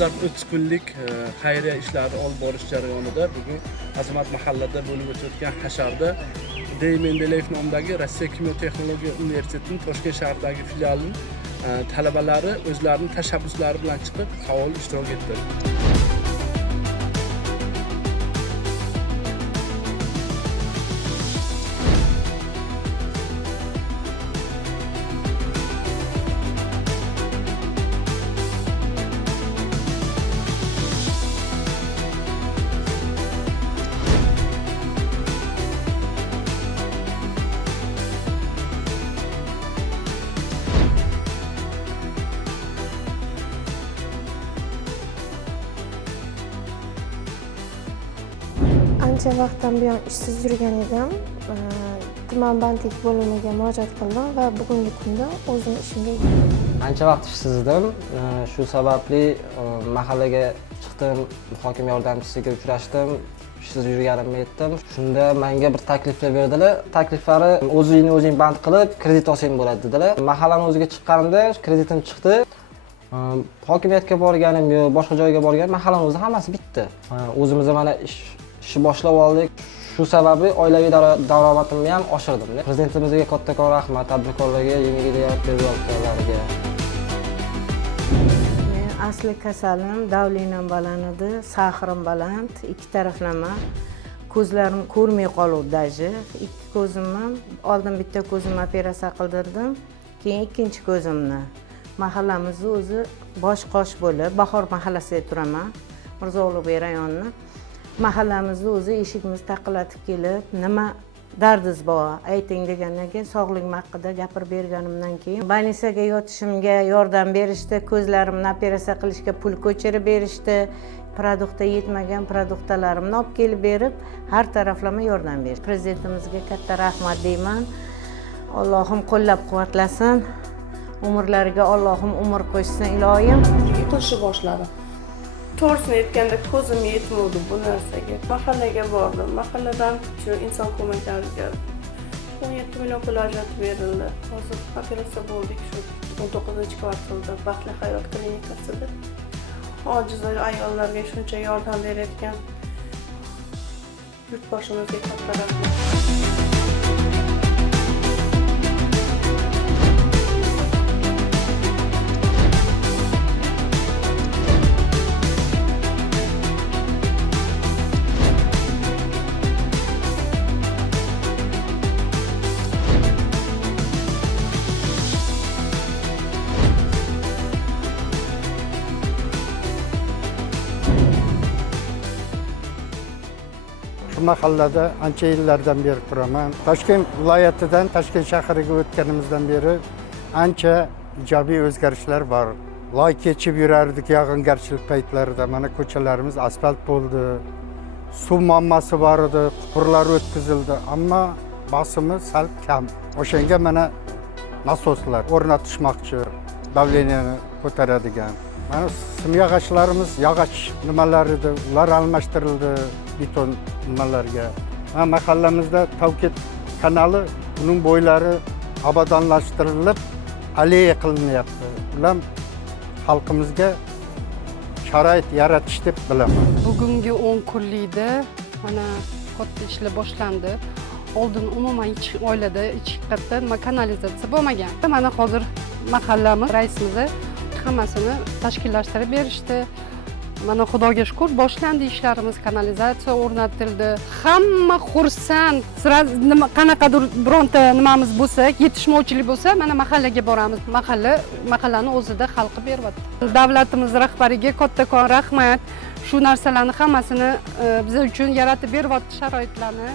330 kunlik xayriya ishlari olib borish jarayonida bugun Azamat mahallada bo'lib o'tayotgan hasharda D. Mendeleyev nomidagi Rossiya kimyo texnologiya universitetining Toshkent shahridagi filialining talabalari o'zlarining tashabbuslari bilan chiqib faol ishtirok etdi. Ancha vaqtdan buyon ishsiz yurgan edim. Tuman bandlik bo'limiga murojaat qildim va bugungi kunda o'zim ishimga Ancha vaqt ishsiz edim. Shu sababli mahallaga chiqdim, hokim yordamchisiga uchrashdim. Ishsiz yurganimni aytdim. Shunda menga bir takliflar berdilar. Takliflari o'zingni o'zing band qilib, kredit olsang bo'ladi dedilar. Mahallani o'ziga chiqqanimda kreditim chiqdi. Hokimiyatga borganim yo'q, boshqa joyga borganim, mahallani o'zida hammasi bitdi. O'zimizga mana ishni boshlab oldik. Shu sababli oilaviy daromadimni ham oshirdim. Prezidentimizga kattakon rahmat, tadbirkorlarga, yangi deyarli berayotganlarga. Men asli kasalim davleniyam baland edi, sahrim baland, ikki taraflama. Ko'zlarim ko'rmay qoluvdi daji. Ikki ko'zimni, oldin bitta ko'zimni operatsiya qildirdim, keyin ikkinchi ko'zimni. Mahallamizni o'zi bosh-qosh bo'lib, Bahor mahallasida turaman, Mirzo Ulug'bek rayoni. Mahallamizni o'zi eshigimizni taqillatib kelib, nima dardingiz bor, ayting degandan keyin sog'ligim haqida gapirib berganimdan keyin больницаga yotishimga yordam berishdi, ko'zlarimni operatsiya qilishga pul ko'chirib berishdi, produktda yetmagan produktlarimni olib kelib berib, har taraflama yordam berdi. Prezidentimizga katta rahmat deyman. Allohim qo'llab-quvvatlasin. Umrlariga Allohim umr qo'shsin iloyim. Yiqilishni boshladim. To'g'risini aytganda ko'zim yetmadi bu narsaga. Mahallaga bordim. Mahalladan shu inson ko'maklariga 17 million pul ajratib berildi. Hozir operatsiya bo'ldik shu 19-kvartalda Baxtli hayot klinikasida. Ojiz ayollarga shuncha yordam berayotgan yurtboshimizga katta rahmat. Mahallada ancha yillardan beri turaman. Toshkent viloyatidan Toshkent shahriga o'tganimizdan beri ancha ijobiy o'zgarishlar bor. Loy kechib yurardik yog'ingarchilik paytlarida. Mana ko'chalarimiz asfalt bo'ldi. Suv muammosi bor edi, quvurlar o'tkazildi, ammo bosimi sal kam. O'shanga mana nasoslar o'rnatishmoqchi, davleniyani ko'taradigan. Mana simyog'ochlarimiz yog'och nimalar edi, ular almashtirildi beton nimalarga. Mahallamizda Tavket kanali, uning bo'ylari obodonlashtirilib, aleya qilinyapti. Ular xalqimizga sharoit yaratish deb bilaman. Bugungi 10 kunlikda mana katta ishlar boshlandi. Oldin umuman hech oilada hech qayerda nima kanalizatsiya bo'lmagan. Mana hozir mahallamiz raisimiz hammasini tashkillashtirib berishdi. Mana Xudoga shukr, boshlandi ishlarimiz, kanalizatsiya o'rnatildi. Hamma xursand. Nima qanaqadir bironta nimamiz bo'lsa, yetishmovchilik bo'lsa, mana mahallaga boramiz. Mahallani o'zida xalqi beryapti. Davlatimiz rahbariga kattakon rahmat. Shu narsalarni hammasini biz uchun yaratib beryapti sharoitlarni.